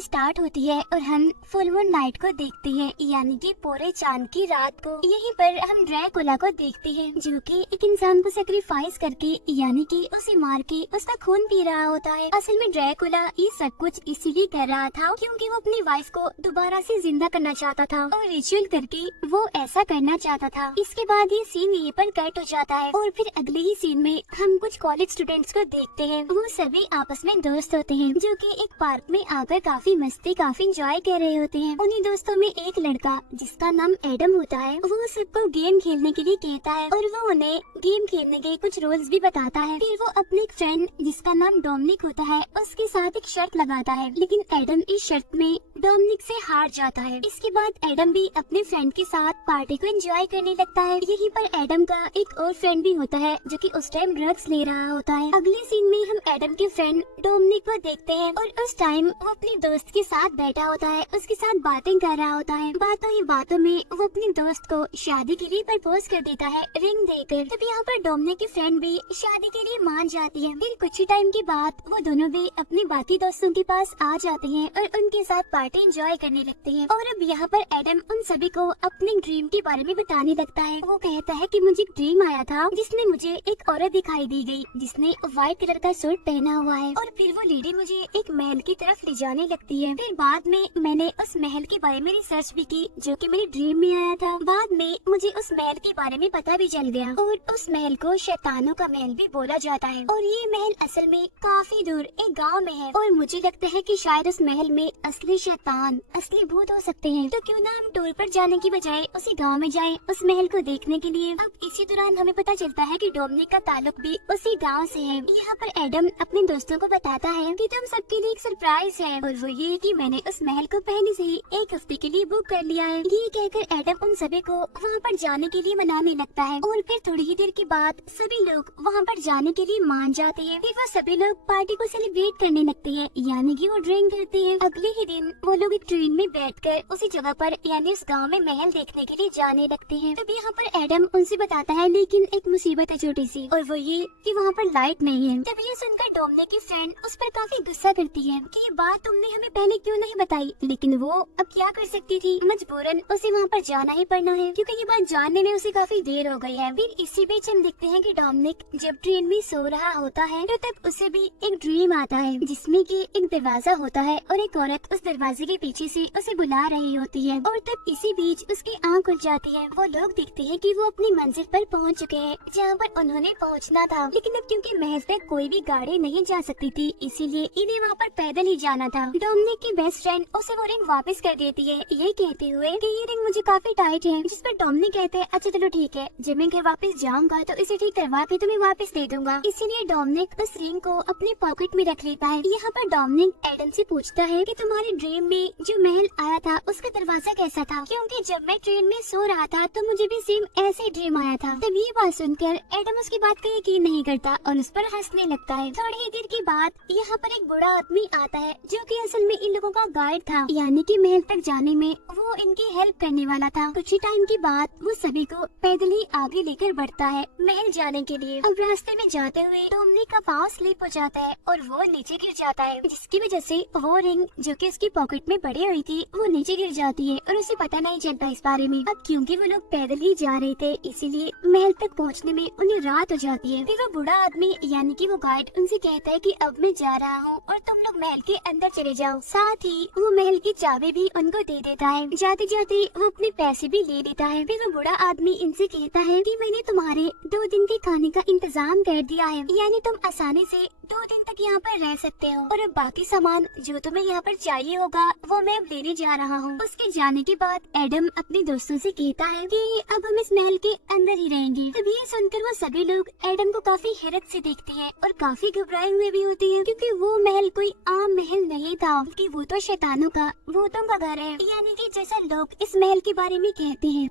Movie start होती है और हम फुल मून नाइट को देखते हैं, यानी कि पूरे चांद की रात को। यहीं पर हम ड्रैकुला को देखते हैं जो कि एक इंसान को सेक्रीफाइस करके, यानी कि उसे मार के उसका खून पी रहा होता है। असल में ड्रैकुला ये सब कुछ इसीलिए कर रहा था क्योंकि वो अपनी वाइफ को दोबारा से जिंदा करना चाहता था और रिचुअल करके वो ऐसा करना चाहता था। इसके बाद ये सीन यहीं पर कट हो जाता है और फिर अगले ही सीन में हम कुछ कॉलेज स्टूडेंट्स को देखते हैं। वो सभी आपस में दोस्त होते हैं जो कि एक पार्क में आकर काफी मस्ती काफी एंजॉय कर रहे होते हैं। उन्हीं दोस्तों में एक लड़का जिसका नाम एडम होता है, वो सबको गेम खेलने के लिए कहता है और वो उन्हें गेम खेलने के कुछ रूल्स भी बताता है। फिर वो अपने एक फ्रेंड जिसका नाम डोमिनिक होता है उसके साथ एक शर्त लगाता है, लेकिन एडम इस शर्त में डोमिनिक से हार जाता है। इसके बाद एडम भी अपने फ्रेंड के साथ पार्टी को एंजॉय करने लगता है। यहीं पर एडम का एक और फ्रेंड भी होता है जो कि उस टाइम ड्रग्स ले रहा होता है। अगले सीन में हम एडम के फ्रेंड डोमिनिक को देखते हैं और उस टाइम वो अपने दोस्त के साथ बैठा होता है, उसके साथ बातें कर रहा होता है। बातों ही बातों में वो अपने दोस्त को शादी के लिए प्रपोज कर देता है रिंग देकर। तब यहाँ पर डोमिनिक की फ्रेंड भी शादी के लिए मान जाती है। फिर कुछ ही टाइम के बाद वो दोनों भी अपने बाकी दोस्तों के पास आ जाते हैं और उनके साथ पार्टी एंजॉय करने लगते हैं। और अब यहाँ पर एडम उन सभी को अपने ड्रीम के बारे में बताने लगता है। वो कहता है कि मुझे एक ड्रीम आया था जिसमें मुझे एक औरत दिखाई दी गई जिसने व्हाइट कलर का सूट पहना हुआ है और फिर वो लेडी मुझे एक महल की तरफ ले जाने लगती है। फिर बाद में मैंने उस महल के बारे में रिसर्च भी की जो कि मेरे ड्रीम में आया था। बाद में मुझे उस महल के बारे में पता भी चल गया और उस महल को शैतानों का महल भी बोला जाता है और ये महल असल में काफी दूर एक गाँव में है और मुझे लगता है कि शायद उस महल में असली शैतान असली भूत हो सकते हैं। तो क्यों ना हम टूर पर जाने की बजाय उसी गाँव में जाएं उस महल को देखने के लिए। अब इसी दौरान हमें पता चलता है कि डोमिनिक का ताल्लुक भी उसी गांव से है। यहाँ पर एडम अपने दोस्तों को बताता है कि तुम सबके लिए एक सरप्राइज है और वो ये कि मैंने उस महल को पहले से ही एक हफ्ते के लिए बुक कर लिया है। ये कहकर एडम उन सभी को वहाँ पर जाने के लिए मनाने लगता है और फिर थोड़ी ही देर के बाद सभी लोग वहाँ पर जाने के लिए मान जाते हैं। फिर वो सभी लोग पार्टी को सेलिब्रेट करने लगते हैं, यानी कि वो ड्रिंक करते हैं। अगले ही दिन वो लोग एक ट्रेन में बैठकर उसी जगह पर यानी उस गाँव में महल देखने के लिए जाने लगते हैं। तब यहाँ पर एडम उनसे बताता है लेकिन एक मुसीबत है छोटी सी, और वो ये कि वहाँ पर लाइट नहीं है। तब ये सुनकर डोमिनिक की फ्रेंड उस पर काफी गुस्सा करती है कि ये बात तुमने हमें पहले क्यों नहीं बताई, लेकिन वो अब क्या कर सकती थी, मजबूरन उसे वहाँ पर जाना ही पड़ना है क्योंकि ये बात जानने में उसे काफी देर हो गई है। फिर इसी बीच हम देखते हैं कि डोमिनिक जब ट्रेन में सो रहा होता है तो तब उसे भी एक ड्रीम आता है जिसमें कि एक दरवाजा होता है और एक औरत उस दरवाजे के पीछे से उसे बुला रही होती है और तब इसी बीच उसकी आँख खुल जाती है। वो लोग देखते हैं कि वो अपनी मंजिल पर पहुंच चुके हैं जहाँ पर उन्होंने पहुंचना था, लेकिन अब क्योंकि महल तक कोई भी गाड़ी नहीं जा सकती थी इसीलिए इन्हें वहाँ पर पैदल ही जाना था। डोमिनिक की बेस्ट फ्रेंड उसे वो रिंग वापस कर देती है ये कहते हुए कि ये रिंग मुझे काफी टाइट है, जिस पर डोमिनिक कहते हैं अच्छा चलो ठीक है, जब मैं घर वापस जाऊंगा तो इसे ठीक करवा के तुम्हें वापस दे दूंगा। इसीलिए डोमिनिक उस रिंग को अपने पॉकेट में रख लेता है। यहाँ पर डोमिनिक एडम से पूछता है कि तुम्हारे ड्रीम में जो महल आया था उसका दरवाजा कैसा था, क्योंकि जब मैं ट्रेन में सो रहा था तो मुझे भी सेम ऐसे ड्रीम आया था। तब ये बात सुनकर एडम उसकी बात का यकीन नहीं करता और उस पर हंसने लगता है। थोड़ी ही देर के बाद यहाँ पर एक बूढ़ा आदमी आता है जो कि असल में इन लोगों का गाइड था, यानी कि महल तक जाने में वो इनकी हेल्प करने वाला था। कुछ ही टाइम के बाद वो सभी को पैदल ही आगे लेकर बढ़ता है महल जाने के लिए। अब रास्ते में जाते हुए डोमिनिक का पाँव स्लिप हो जाता है और वो नीचे गिर जाता है, जिसकी वजह से वो रिंग जो कि उसकी पॉकेट में पड़ी हुई थी वो नीचे गिर जाती है और उसे पता नहीं चलता इस बारे में। अब क्योंकि वो लोग पैदल ही जा रहे थे इसीलिए महल तक पहुंचने में उन्हें रात हो जाती है। फिर वो बूढ़ा आदमी यानी कि वो गाइड उनसे कहता है कि अब मैं जा रहा हूँ और तुम लोग महल के अंदर चले जाओ। साथ ही वो महल की चाबी भी उनको दे देता है। जाते जाते वो अपने पैसे भी ले लेता है। फिर वो बूढ़ा आदमी इनसे कहता है कि मैंने तुम्हारे 2 दिन के खाने का इंतजाम कर दिया है, यानी तुम आसानी से 2 दिन तक यहाँ पर रह सकते हो और अब बाकी सामान जो तुम्हें यहाँ पर चाहिए होगा वो मैं अब लेने जा रहा हूँ। उसके जाने के बाद एडम अपने दोस्तों से कहता है कि अब हम इस महल के अंदर ही रहेंगे। तब ये सुनकर वो सभी लोग एडम को काफी हैरत से देखते हैं और काफी घबराए हुए भी होते हैं क्योंकि वो महल कोई आम महल नहीं था बल्कि वो तो शैतानों का भूतों का घर है, यानी कि जैसा लोग इस महल के बारे में कहते हैं।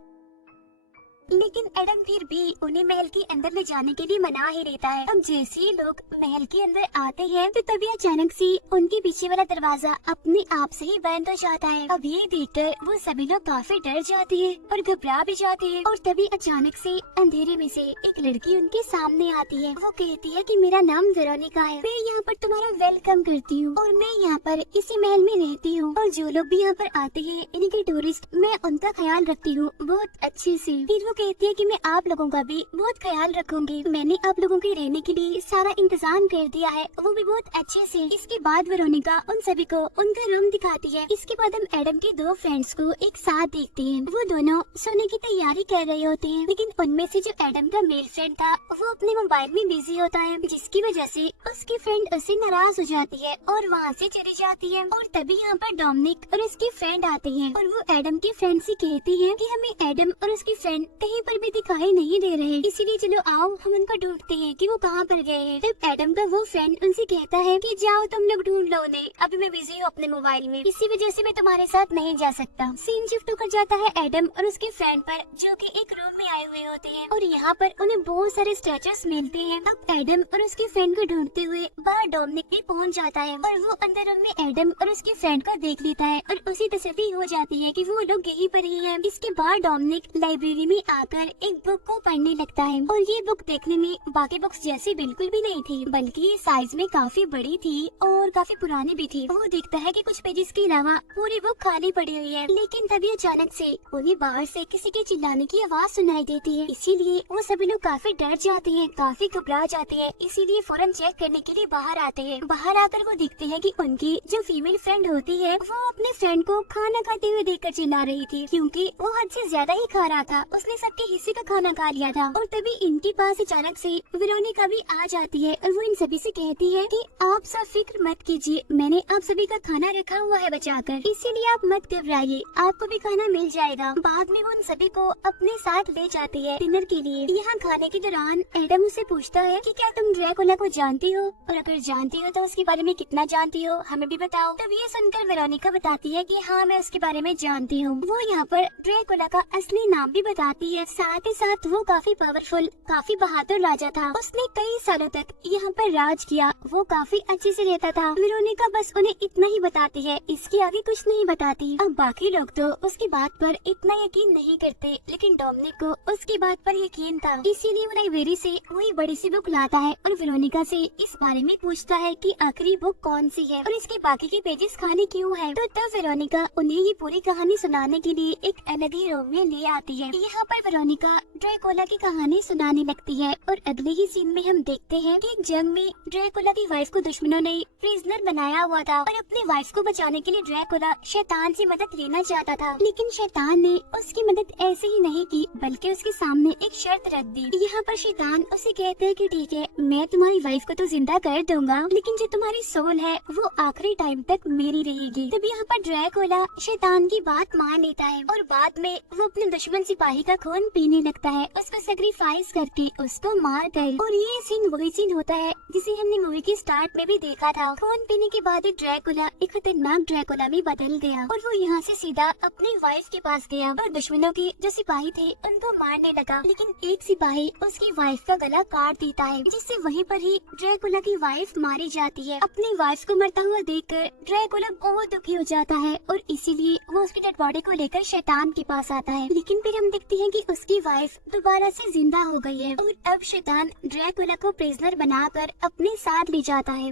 लेकिन एडम फिर भी उन्हें महल के अंदर ले जाने के लिए मना ही रहता है। अब जैसे ही लोग महल के अंदर आते हैं तो तभी अचानक से उनके पीछे वाला दरवाजा अपने आप से ही बंद हो जाता है। अब ये देखकर वो सभी लोग काफी डर जाते हैं और घबरा भी जाते हैं। और तभी अचानक से अंधेरे में से एक लड़की उनके सामने आती है। वो कहती है कि मेरा नाम वेरोनिका है, मैं यहाँ पर तुम्हारा वेलकम करती हूँ और मैं यहाँ पर इसी महल में रहती हूँ और जो लोग भी यहाँ पर आते हैं इनके टूरिस्ट, मैं उनका ख्याल रखती हूँ बहुत अच्छे से। फिर वो कहती है कि मैं आप लोगों का भी बहुत ख्याल रखूंगी, मैंने आप लोगों के रहने के लिए सारा इंतजाम कर दिया है, वो भी बहुत अच्छे से। इसके बाद वेरोनिका उन सभी को उनका रूम दिखाती है। इसके बाद हम एडम के दो फ्रेंड्स को एक साथ देखते हैं। वो दोनों सोने की तैयारी कर रहे होते हैं, लेकिन उनमें से जो एडम का मेल फ्रेंड था वो अपने मोबाइल में बिजी होता है, जिसकी वजह से उसकी फ्रेंड उससे नाराज हो जाती है और वहाँ से चली जाती है। और तभी यहाँ पर डोमिनिक और उसकी फ्रेंड आते हैं और वो एडम की फ्रेंड से कहती है कि हमें एडम और उसकी फ्रेंड कहीं पर भी दिखाई नहीं दे रहे, इसीलिए चलो आओ हम उनको ढूंढते हैं कि वो कहाँ पर गए हैं। तब एडम का वो फ्रेंड उनसे कहता है कि जाओ तुम लोग ढूंढ लो उन्हें, अभी मैं बिजी हूँ अपने मोबाइल में, इसी वजह से मैं तुम्हारे साथ नहीं जा सकता। सीन शिफ्ट होकर जाता है एडम और उसके फ्रेंड पर, जो कि एक रूम में आए हुए होते हैं और यहाँ पर उन्हें बहुत सारे स्ट्रेचर्स मिलते हैं। अब एडम और उसके फ्रेंड को ढूंढते हुए बाहर डोमिनिक भी पहुँच जाता है और वो अंदर रूम में एडम और उसके फ्रेंड को देख लेता है और उसी तसल्ली हो जाती है कि वो लोग यहीं पर ही हैं। इसके बाद डोमिनिक लाइब्रेरी में आकर एक बुक को पढ़ने लगता है और ये बुक देखने में बाकी बुक्स जैसी बिल्कुल भी नहीं थी, बल्कि ये साइज में काफी बड़ी थी और काफी पुरानी भी थी। वो देखता है कि कुछ पेजेस के अलावा पूरी बुक खाली पड़ी हुई है, लेकिन तभी अचानक से उन्हें बाहर से किसी के चिल्लाने की आवाज सुनाई देती है। इसीलिए वो सभी लोग काफी डर जाते हैं, काफी घबरा जाते हैं, इसीलिए फौरन चेक करने के लिए बाहर आते हैं। बाहर आकर वो देखते हैं कि उनकी जो फीमेल फ्रेंड होती है वो अपने फ्रेंड को खाना खाते हुए देखकर चिल्ला रही थी, क्योंकि वो हद से ज्यादा ही खा रहा था, उसने सबके हिस्से का खाना खा लिया था। और तभी इनके पास अचानक से वेरोनिका भी आ जाती है और वो इन सभी से कहती है कि आप सब फिक्र मत कीजिए, मैंने आप सभी का खाना रखा हुआ है बचाकर, इसीलिए आप मत घबराइए, आपको भी खाना मिल जाएगा। बाद में वो उन सभी को अपने साथ ले जाती है डिनर के लिए। यहाँ खाने के दौरान एडम उसे पूछता है कि क्या तुम ड्रैकुला को जानती हो, और अगर जानती हो तो उसके बारे में कितना जानती हो, हमें भी बताओ। तब ये सुनकर वेरोनिका बताती है कि हाँ मैं उसके बारे में जानती हूँ। वो यहाँ पर ड्रैकुला का असली नाम भी बताती है, साथ ही साथ वो काफी पावरफुल, काफी बहादुर राजा था, उसने कई सालों तक यहाँ पर राज किया, वो काफी अच्छे से रहता था। वेरोनिका बस उन्हें इतना ही बताती है, इसके आगे कुछ नहीं बताती। अब बाकी लोग तो उसकी बात पर इतना यकीन नहीं करते, लेकिन डोमिनिक को उसकी बात पर यकीन था, इसीलिए वो लाइब्रेरी से वही बड़ी सी बुक लाता है और वेरोनिका से इस बारे में पूछता है कि आखिरी बुक कौन सी है और इसके बाकी के पेजेस खाली क्यों है। तो तब वेरोनिका उन्हें ये पूरी कहानी सुनाने के लिए एक अलग ही रूम में ले आती है। यहाँ पर वेरोनिका ड्रैकुला की कहानी सुनाने लगती है और अगले ही सीन में हम देखते हैं कि एक जंग में ड्रैकुला की वाइफ को दुश्मनों ने प्रिजनर बनाया हुआ था और अपनी वाइफ को बचाने के लिए ड्रैकुला शैतान से मदद लेना चाहता था, लेकिन शैतान ने उसकी मदद ऐसे ही नहीं की, बल्कि उसके सामने एक शर्त रख दी। यहाँ पर शैतान उसे कहते हैं कि ठीक है, मैं तुम्हारी वाइफ को तो जिंदा कर दूंगा, लेकिन जो तुम्हारी सोल है वो आखिरी टाइम तक मेरी रहेगी। तब यहाँ पर ड्रैकुला शैतान की बात मान लेता है और बाद में वो अपने दुश्मन सिपाही का खून पीने लगता है, उसको सेक्रीफाइस करके उसको मार कर। और ये सीन वही सीन होता है जिसे हमने मूवी के स्टार्ट में भी देखा था। खून पीने के बाद ड्रैकुला एक खतरनाक ड्रैकुला में बदल गया और वो यहाँ से सीधा अपनी वाइफ के पास गया और दुश्मनों के जो सिपाही थे उनको मारने लगा, लेकिन एक सिपाही उसकी वाइफ का गला काट देता है, जिससे वहीं पर ही ड्रैकुला की वाइफ मारी जाती है। अपनी वाइफ को मरता हुआ देखकर ड्रैकुला बहुत दुखी हो जाता है और इसीलिए वो उसकी डेड बॉडी को लेकर शैतान के पास आता है, लेकिन फिर हम देखते हैं कि उसकी वाइफ दोबारा से जिंदा हो गई है और अब शैतान ड्रैकुला को प्रिजनर बनाकर अपने साथ ले जाता है।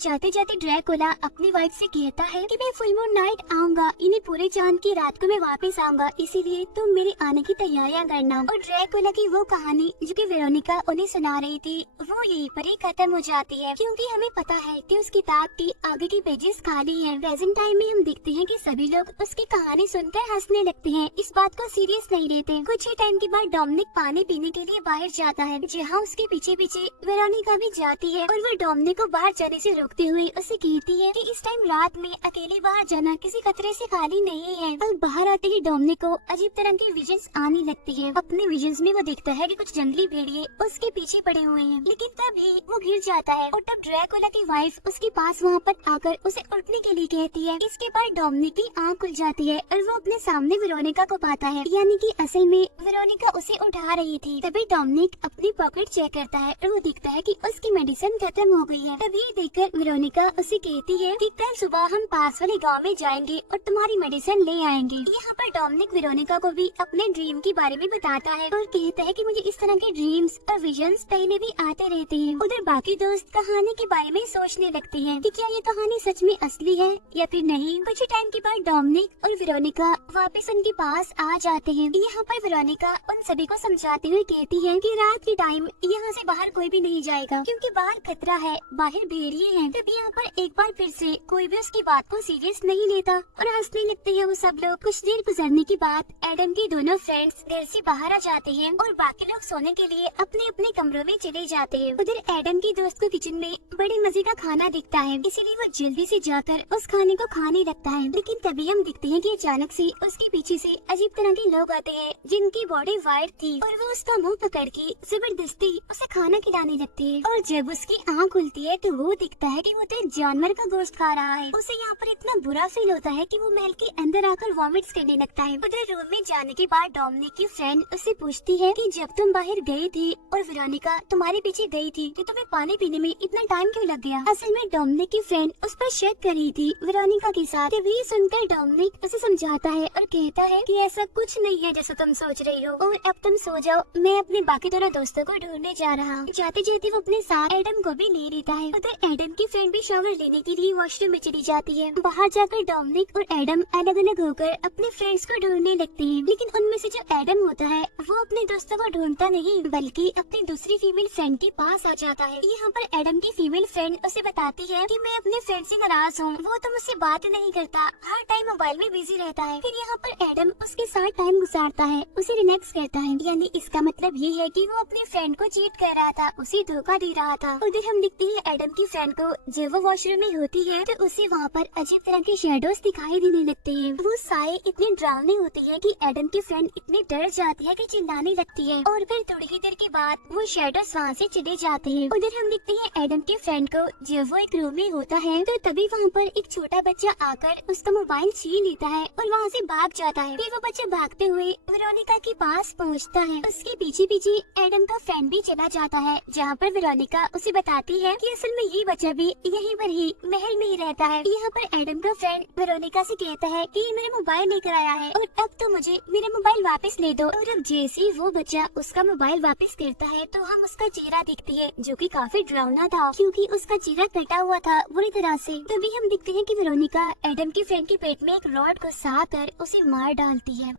जाते जाते ड्रैकुला अपनी वाइफ से कहता है कि मैं फुल मून नाइट आऊंगा, इन्हें पूरे चांद की रात को मैं वापस आऊंगा, इसीलिए तुम मेरे आने की तैयारियां करना। और ड्रैकुला की वो कहानी जो कि वेरोनिका उन्हें सुना रही थी वो यहीं पर ही खत्म हो जाती है, क्योंकि हमें पता है कि उस किताब की आगे की पेजेस खाली हैं। प्रेजेंट टाइम में हम देखते हैं कि सभी लोग उसकी कहानी सुनकर हंसने लगते हैं, इस बात को सीरियस नहीं लेते। कुछ ही टाइम के बाद डोमिनिक पानी पीने के लिए बाहर जाता है, जहाँ उसके पीछे पीछे वेरोनिका भी जाती है और वो डोमिनिक को बाहर जाने से रोकते हुए उसे कहती है कि इस टाइम रात में अकेले बाहर जाना किसी खतरे से खाली नहीं है। और बाहर आते ही डोमिनिक को अजीब तरह की विजन्स आने लगती है। अपने विजन्स में वो देखता है कि कुछ जंगली भेड़िए उसके पीछे पड़े हुए हैं, लेकिन तभी वो गिर जाता है और तब ड्रैकुला की वाइफ उसके पास वहाँ पर आकर उसे उठने के लिए कहती है। इसके बाद डोमिनिक की आँख खुल जाती है और वो अपने सामने वेरोनिका को पाता है, यानी कि असल में वेरोनिका उसे उठा रही थी। तभी डोमिनिक अपनी पॉकेट चेक करता है और वो देखता है कि उसकी मेडिसिन खत्म हो गई है। तभी देखकर वेरोनिका उसे कहती है कि कल सुबह हम पास वाले गांव में जाएंगे और तुम्हारी मेडिसिन ले आएंगे। यहाँ पर डोमिनिक वेरोनिका को भी अपने ड्रीम के बारे में बताता है और कहता है कि मुझे इस तरह के ड्रीम्स और विजन्स पहले भी आते रहते हैं। उधर बाकी दोस्त कहानी के बारे में सोचने लगते हैं कि क्या ये कहानी सच में असली है या फिर नहीं। कुछ टाइम के बाद डोमिनिक और वेरोनिका वापस उनके पास आ जाते हैं। यहाँ पर वेरोनिका उन सभी को समझाते हुए कहती है कि रात के टाइम यहाँ से बाहर कोई भी नहीं जाएगा क्योंकि बाहर खतरा है, बाहर भेड़िए हैं। तभी यहाँ पर एक बार फिर से कोई भी उसकी बात को सीरियस नहीं लेता और हंसने लगते हैं वो सब लोग। कुछ देर गुजरने के बाद एडम के दोनों फ्रेंड्स घर से बाहर आ जाते हैं और बाकी लोग सोने के लिए अपने अपने कमरों में चले जाते हैं। उधर एडम की दोस्त को किचन में बड़े मजे का खाना दिखता है, इसीलिए वो जल्दी से जाकर उस खाने को खाने लगता है। लेकिन तभी हम दिखते हैं कि अचानक से उसके पीछे से अजीब तरह के लोग आते हैं जिनकी बॉडी वाइट थी और वो उसका मुंह पकड़ के जबरदस्ती उसे खाना खिलाने लगते हैं। और जब उसकी आँख खुलती है तो वो दिखता है कि वो तो एक जानवर का गोश्त खा रहा है। उसे यहाँ पर इतना बुरा फील होता है कि वो महल के अंदर आकर वॉमिट्स करने लगता है। उधर रूम में जाने के बाद डोमिनिक की फ्रेंड उससे पूछती है कि जब तुम बाहर गए थे और वेरोनिका तुम्हारे पीछे गई थी तो तुम्हें पानी पीने में इतना टाइम क्यों लग गया। असल में डोमिनिक की फ्रेंड उस पर शक कर रही थी वेरोनिका के साथ। तभी सुनकर डोमिनिक उसे समझाता है और कहता है कि ऐसा कुछ नहीं है जैसा तुम सोच रही हो और अब तुम सो जाओ, मैं अपने बाकी दोनों दोस्तों को ढूंढने जा रहा हूँ। जाते जाते वो अपने साथ एडम को भी ले लेता है। उधर एडम की फ्रेंड भी शावर लेने के लिए वॉशरूम में चली जाती है। बाहर जाकर डोमिनिक और एडम अलग अलग होकर अपने फ्रेंड्स को ढूंढने लगते हैं, लेकिन उनमें से जो एडम होता है वो अपने दोस्तों को ढूंढता नहीं बल्कि अपनी दूसरी फीमेल फ्रेंड के पास आ जाता है। यहाँ पर एडम की फीमेल फ्रेंड उसे बताती है कि मैं अपने फ्रेंड से नाराज हूँ, वो तो मुझसे बात नहीं करता, हर टाइम मोबाइल में बिजी रहता है। फिर यहाँ पर एडम उसके साथ टाइम गुजारता है, उसे रिलैक्स करता है, यानी इसका मतलब ये है कि वो अपने फ्रेंड को चीट कर रहा था, उसे धोखा दे रहा था। उधर हम दिखते हैं एडम की फ्रेंड को जब वो वॉशरूम में होती है तो उसे वहाँ पर अजीब तरह के शेडोज दिखाई देने लगते हैं। वो साए इतने डरावने होते हैं कि एडम की फ्रेंड इतने डर जाती है कि चिल्लाने लगती है और फिर थोड़ी ही देर के बाद वो शेडोज वहाँ से चले जाते हैं। उधर हम दिखते हैं एडम के फ्रेंड को जब वो एक रूम में होता है तो तभी वहाँ पर एक छोटा बच्चा आकर उसका मोबाइल छीन लेता है और वहाँ से भाग जाता है। फिर वो बच्चा भागते हुए वेरोनिका के पास पहुँचता है। उसके पीछे पीछे एडम का फ्रेंड भी चला जाता है, जहाँ पर वेरोनिका उसे बताती है कि असल में ये बच्चा भी यहीं पर ही महल में ही रहता है। यहाँ पर एडम का फ्रेंड वेरोनिका से कहता है कि ये मेरा मोबाइल लेकर आया है और अब तो मुझे मेरा मोबाइल वापस ले दो। और अब जैसे ही वो बच्चा उसका मोबाइल वापस करता है तो हम उसका चेहरा देखते हैं जो कि काफी डरावना था क्योंकि उसका चेहरा कटा हुआ था बुरी तरह से। तभी हम दिखते हैं कि वेरोनिका एडम के फ्रेंड के पेट में एक रॉड घुसा कर उसे मार डालती है।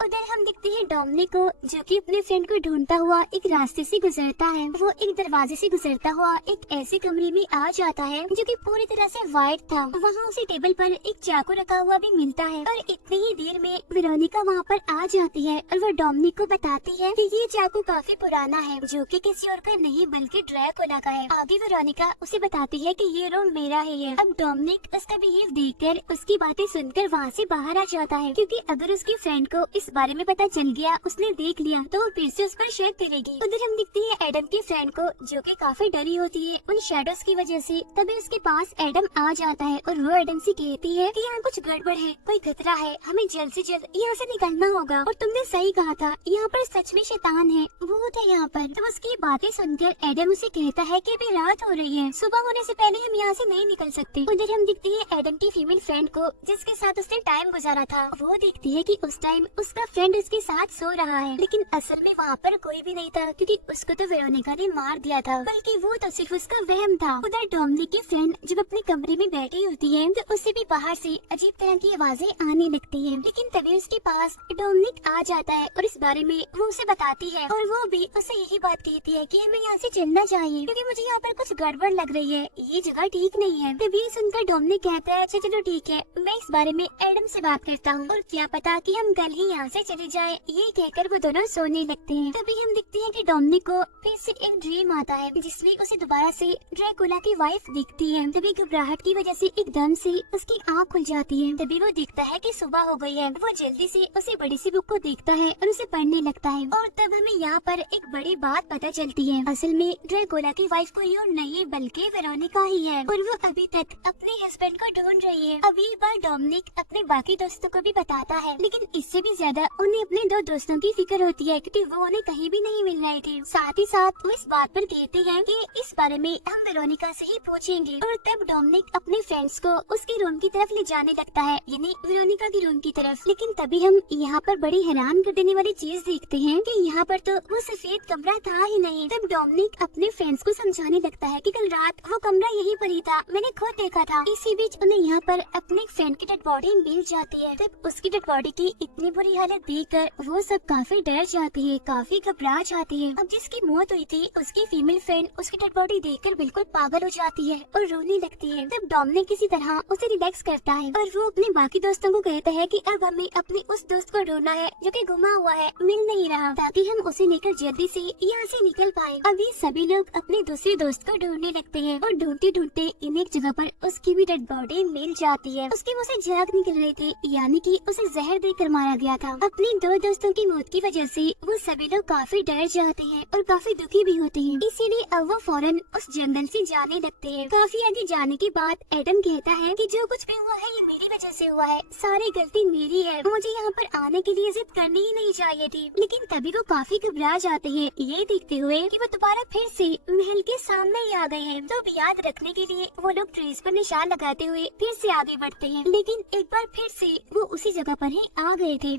उधर हम दिखते हैं डोमिनिक को जो कि अपने फ्रेंड को ढूंढता हुआ एक रास्ते से गुजरता है। वो एक दरवाजे से गुजरता हुआ एक ऐसे कमरे में आ जाता है जो कि पूरी तरह से वाइट था। वहाँ उसे टेबल पर एक चाकू रखा हुआ भी मिलता है और इतनी ही देर में वेरोनिका वहाँ पर आ जाती है और वो डोमिनिक को बताती है कि ये चाकू काफी पुराना है जो कि किसी और का नहीं बल्कि ड्रैकुला का है। आगे वेरोनिका उसे बताती है कि ये रूम मेरा ही है। अब डोमिनिक उसका बिहेव देखकर उसकी बातें सुनकर वहाँ से बाहर आ जाता है क्योंकि अगर उसकी फ्रेंड को इस बारे में पता चल गया, उसने देख लिया तो वो फिर से उस पर शक करेगी। उधर हम दिखते हैं एडम की फ्रेंड को जो कि काफी डरी होती है उन शेडोज की वजह से। तभी उसके पास एडम आ जाता है और वो एडम से कहती है कि यहाँ कुछ गड़बड़ है, कोई खतरा है, हमें जल्द से जल्द यहाँ से निकलना होगा। और तुमने सही कहा था, यहाँ पर सच में शैतान है, भूत है यहाँ पर। तो उसकी बातें सुनकर एडम उसे कहता है कि अभी रात हो रही है, सुबह होने से पहले हम यहाँ से नहीं निकल सकते। उधर हम दिखते हैं एडम की फीमेल फ्रेंड को जिसके साथ उसने टाइम गुजारा था। वो देखती है कि उस टाइम उसका फ्रेंड उसके साथ सो रहा है, लेकिन असल में वहाँ पर कोई भी नहीं था क्योंकि उसको तो वेरोनिका ने मार दिया था, बल्कि वो तो सिर्फ उसका वहम था। उधर डोमिनिक की फ्रेंड जब अपने कमरे में बैठी होती है तो उसे भी बाहर से अजीब तरह की आवाजें आने लगती है, लेकिन तभी उसके पास डोमिनिक आ जाता है और इस बारे में वो उसे बताती है और वो भी उसे यही बात कहती है कि हमें यहाँ से चलना चाहिए क्योंकि मुझे यहाँ पर कुछ गड़बड़ लग रही है, ये जगह ठीक नहीं है। तभी सुनकर डोमिनिक कहता है अच्छा चलो ठीक है, मैं इस बारे में एडम से बात करता हूँ और क्या पता कि हम कल ही यहाँ यहाँ से चली जाए, ये कहकर वो दोनों सोने लगते हैं। तभी हम देखते हैं कि डोमिनिक को फिर से एक ड्रीम आता है जिसमें उसे दोबारा से ड्रैकुला की वाइफ दिखती है। तभी घबराहट की वजह से एकदम से उसकी आँख खुल जाती है। तभी वो देखता है कि सुबह हो गई है। वो जल्दी से उसे बड़ी सी बुक को देखता है और उसे पढ़ने लगता है। और तब हमें यहाँ पर एक बड़ी बात पता चलती है। असल में ड्रैकुला की वाइफ कोई और नहीं बल्कि वेरोनिका ही है और वो अभी तक अपने हस्बैंड को ढूंढ रही है। अब ये बात डोमिनिक अपने बाकी दोस्तों को भी बताता है, लेकिन इससे भी ज्यादा उन्हें अपने दो दोस्तों की फिक्र होती है क्योंकि वो उन्हें कहीं भी नहीं मिल रहे थे। साथ ही साथ वो इस बात पर कहते हैं कि इस बारे में हम वेरोनिका से ही पूछेंगे। और तब डोमिनिक अपने फ्रेंड्स को उसके रूम की तरफ ले जाने लगता है, यानी वेरोनिका की रूम की तरफ। लेकिन तभी हम यहाँ पर बड़ी हैरान कर देने वाली चीज देखते हैं कि यहाँ पर तो वो सफेद कमरा था ही नहीं। तब डोमिनिक अपने फ्रेंड्स को समझाने लगता है कि कल रात वो कमरा यहीं पर ही था, मैंने खुद देखा था। इसी बीच उन्हें यहाँ पर अपने फ्रेंड की डेड बॉडी मिल जाती है। तब उसकी डेड बॉडी की इतनी बुरी हालत देखकर वो सब काफी डर जाती है, काफी घबरा जाती है। अब जिसकी मौत हुई थी उसकी फीमेल फ्रेंड उसकी डेड बॉडी देखकर बिल्कुल पागल हो जाती है और रोने लगती है। तब डोमिनिक किसी तरह उसे रिलैक्स करता है और वो अपने बाकी दोस्तों को कहता है कि अब हमें अपने उस दोस्त को ढूंढना है जो कि गुमा हुआ है, मिल नहीं रहा, ताकि हम उसे लेकर जल्दी से यहाँ से निकल पाए। अब ये सभी लोग अपने दूसरे दोस्त को ढूंढने लगते हैं और ढूंढते ढूंढते इन एक जगह पर उसकी भी डेड बॉडी मिल जाती है। उसके मुंह से झाग निकल रहे थे, यानी कि उसे जहर देकर मारा गया था। अपने दो दोस्तों की मौत की वजह से वो सभी लोग काफी डर जाते हैं और काफी दुखी भी होते हैं। इसीलिए अब वो फौरन उस जंगल से जाने लगते हैं। काफी आगे जाने के बाद एडम कहता है कि जो कुछ भी हुआ है ये मेरी वजह से हुआ है, सारी गलती मेरी है, मुझे यहाँ पर आने के लिए जिद करनी ही नहीं चाहिए थी। लेकिन तभी वो काफी घबरा जाते हैं, ये देखते हुए कि वो दोबारा फिर से महल के सामने ही आ गए हैं। तो याद रखने के लिए वो लोग ट्रीज पर निशान लगाते हुए फिर से आगे बढ़ते हैं, लेकिन एक बार फिर से वो उसी जगह पर ही आ गए थे।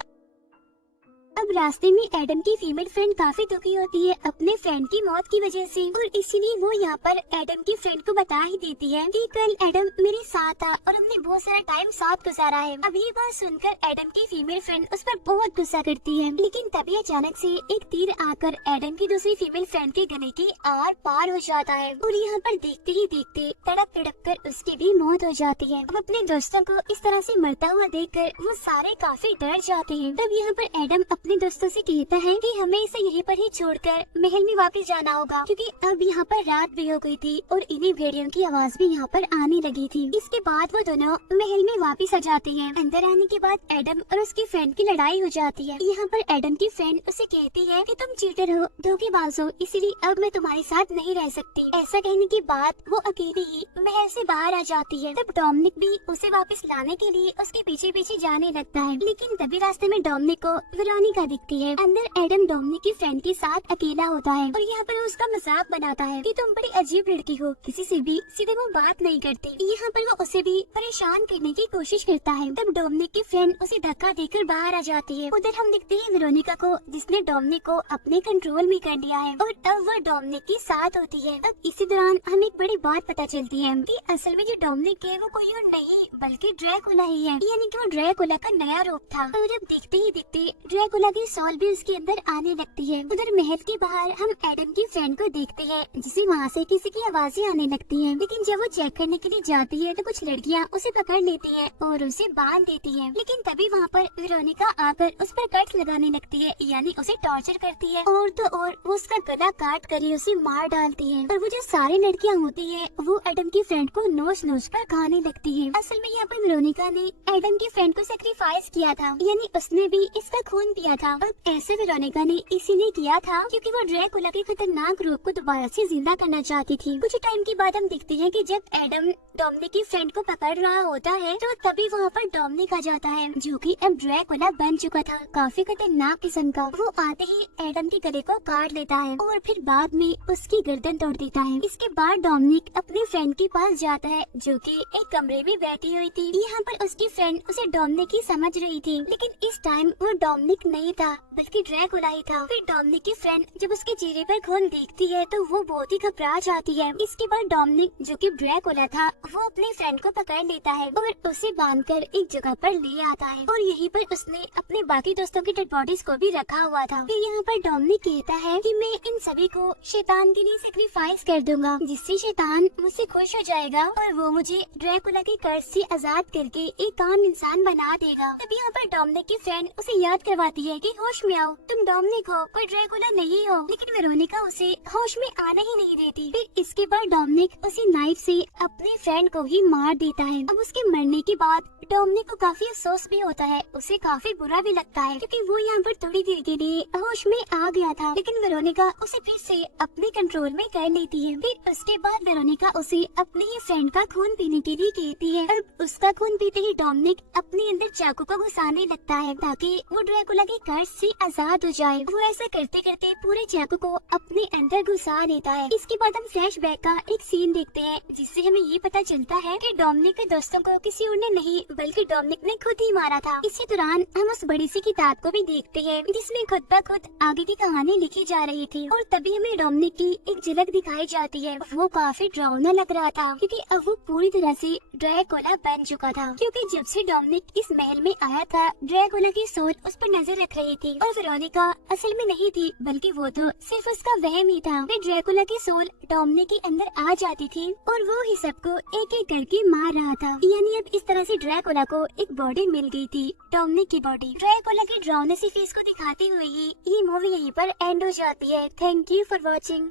अब रास्ते में एडम की फीमेल फ्रेंड काफी दुखी होती है अपने फ्रेंड की मौत की वजह से और इसीलिए वो यहाँ पर एडम की फ्रेंड को बता ही देती है कि कल एडम मेरे साथ था और हमने बहुत सारा टाइम साथ गुजारा है। अब ये बात सुनकर एडम की फीमेल फ्रेंड उस पर बहुत गुस्सा करती है, लेकिन तभी अचानक से एक तीर आकर एडम की दूसरी फीमेल फ्रेंड के गले के आर पार हो जाता है और यहाँ पर देखते ही देखते तड़प तड़प कर उसकी भी मौत हो जाती है। अब अपने दोस्तों को इस तरह से मरता हुआ देखकर वो सारे काफी डर जाते हैं। तब यहाँ पर एडम अपने दोस्तों से कहता है कि हमें इसे यहीं पर ही छोड़कर महल में वापस जाना होगा, क्योंकि अब यहाँ पर रात भी हो गई थी और इन्हीं भेड़ियों की आवाज भी यहाँ पर आने लगी थी। इसके बाद वो दोनों महल में वापस आ जाते हैं। अंदर आने के बाद एडम और उसकी फ्रेंड की लड़ाई हो जाती है। यहाँ पर एडम की फ्रेंड उसे कहती है कि तुम चीटर हो, धोखेबाज हो, इसलिए अब मैं तुम्हारे साथ नहीं रह सकती। ऐसा कहने के बाद वो अकेली ही महल से बाहर आ जाती है। तब डोमिनिक भी उसे वापस लाने के लिए उसके पीछे पीछे जाने लगता है, लेकिन तभी रास्ते में डोमिनिक को वेरोनिका दिखती है। अंदर एडम डोमिनिक की फ्रेंड के साथ अकेला होता है और यहाँ पर उसका मजाक बनाता है कि तुम बड़ी अजीब लड़की हो, किसी से भी सीधे वो बात नहीं करती। यहाँ पर वो उसे भी परेशान करने की कोशिश करता है। तब डोमिनिक की फ्रेंड उसे धक्का देकर बाहर आ जाती है। उधर हम देखते हैं वेरोनिका को, जिसने डोमिनिक को अपने कंट्रोल में कर लिया है और अब वो डोमिनिक के साथ होती है। अब इसी दौरान हमें एक बड़ी बात पता चलती है कि असल में जो डोमिनिक है वो कोई और नहीं बल्कि ड्रैकुला ही है, यानी कि वो ड्रैकुला का नया रूप था। और अब देखते ही देखते ड्रैकुला की सॉल भी उसके अंदर आने लगती है। उधर महल के बाहर हम एडम की फ्रेंड को देखते हैं, जिसे वहाँ से किसी की आवाजें आने लगती हैं। लेकिन जब वो चेक करने के लिए जाती है तो कुछ लड़कियाँ उसे पकड़ लेती हैं और उसे बांध देती हैं। लेकिन तभी वहाँ पर वेरोनिका आकर उस पर कट लगाने लगती है, यानी उसे टॉर्चर करती है और तो और वो उसका गला काट कर ही उसे मार डालती है। और वो जो सारी लड़कियाँ होती है वो एडम की फ्रेंड को नोच नोच कर खाने लगती है। असल में यहाँ पर वेरोनिका ने एडम की फ्रेंड को सेक्रीफाइस किया था, यानी उसने भी इसका खून पिया था। और ऐसे वेरोनिका ने इसीलिए किया था क्योंकि वो ड्रैकुला के खतरनाक रूप को दोबारा से जिंदा करना चाहती थी। कुछ टाइम के बाद हम देखते हैं कि जब एडम डोमिनिक की फ्रेंड को पकड़ रहा होता है तो तभी वहाँ पर डोमिनिक आ जाता है, जो कि अब ड्रैकुला बन चुका था, काफी खतरनाक किस्म का। वो आते ही एडम के गले को काट लेता है और फिर बाद में उसकी गर्दन तोड़ देता है। इसके बाद डोमिनिक अपनी फ्रेंड के पास जाता है, जो कि एक कमरे में बैठी हुई थी। यहाँ पर उसकी फ्रेंड उसे डोमिनिक ही समझ रही थी, लेकिन इस टाइम वो डोमिनिक नहीं था बल्कि ड्रैकुला ही था। फिर डोमिनिक की फ्रेंड जब उसके चेहरे पर खून देखती है तो वो बहुत ही घबरा जाती है। इसके बाद डोमिनिक, जो कि ड्रैकुला था, वो अपने फ्रेंड को पकड़ लेता है और उसे बांधकर एक जगह पर ले आता है और यहीं पर उसने अपने बाकी दोस्तों की डेड बॉडीज को भी रखा हुआ था। फिर यहाँ पर डोमिनिक कहता है कि मैं इन सभी को शैतान के लिए सेक्रीफाइस कर दूंगा, जिससे शैतान मुझसे खुश हो जाएगा और वो मुझे ड्रैकुला के कर्ज से आजाद करके एक आम इंसान बना देगा। तब यहाँ पर डोमिनिक की फ्रेंड उसे याद करवाती है कि होश में आओ, तुम डोमिनिक हो, कोई ड्रैकुला नहीं हो। लेकिन वेरोनिका उसे होश में आने ही नहीं देती। फिर इसके बाद डोमिनिक उसी नाइफ से अपने फ्रेंड को ही मार देता है। अब उसके मरने के बाद डोमिनिक को काफी अफसोस भी होता है, उसे काफी बुरा भी लगता है क्योंकि वो यहाँ पर थोड़ी देर के लिए होश में आ गया था। लेकिन वेरोनिका उसे फिर से अपने कंट्रोल में कर लेती है। फिर उसके बाद वेरोनिका उसे अपने ही फ्रेंड का खून पीने के लिए कहती है और उसका खून पीते ही डोमिनिक अपने अंदर चाकू को घुसाने लगता है ताकि वो ड्रैकुला के कर्ज से आजाद हो जाए। वो ऐसा करते करते पूरे चाकू को अपने अंदर घुसा लेता है। इसके बाद हम फ्लैशबैक का एक सीन देखते हैं जिससे हमें ये पता चलता है कि डोमिनिक के दोस्तों को किसी और ने नहीं बल्कि डोमिनिक ने खुद ही मारा था। इसी दौरान हम उस बड़ी सी किताब को भी देखते हैं जिसमें खुद ब खुद आगे की कहानी लिखी जा रही थी और तभी हमें डोमिनिक की एक झलक दिखाई जाती है। वो काफी डरावना लग रहा था क्योंकि अब वो पूरी तरह से ड्रैकुला बन चुका था, क्योंकि जब से डोमिनिक इस महल में आया था ड्रैकुला की सोच उस पर नजर रख रही थी और वेरोनिका असल में नहीं थी बल्कि वो तो सिर्फ उसका वहम ही था। फिर ड्रैकुला की सोल डोमिनिक के अंदर आ जाती थी और वो ही सबको एक एक करके मार रहा था। यानी अब इस तरह से ड्रैकुला को एक बॉडी मिल गई थी, डोमिनिक की बॉडी। ड्रैकुला के डरावने सी फेस को दिखाते हुए ही ये मूवी यहीं पर एंड हो जाती है। Thank you for watching.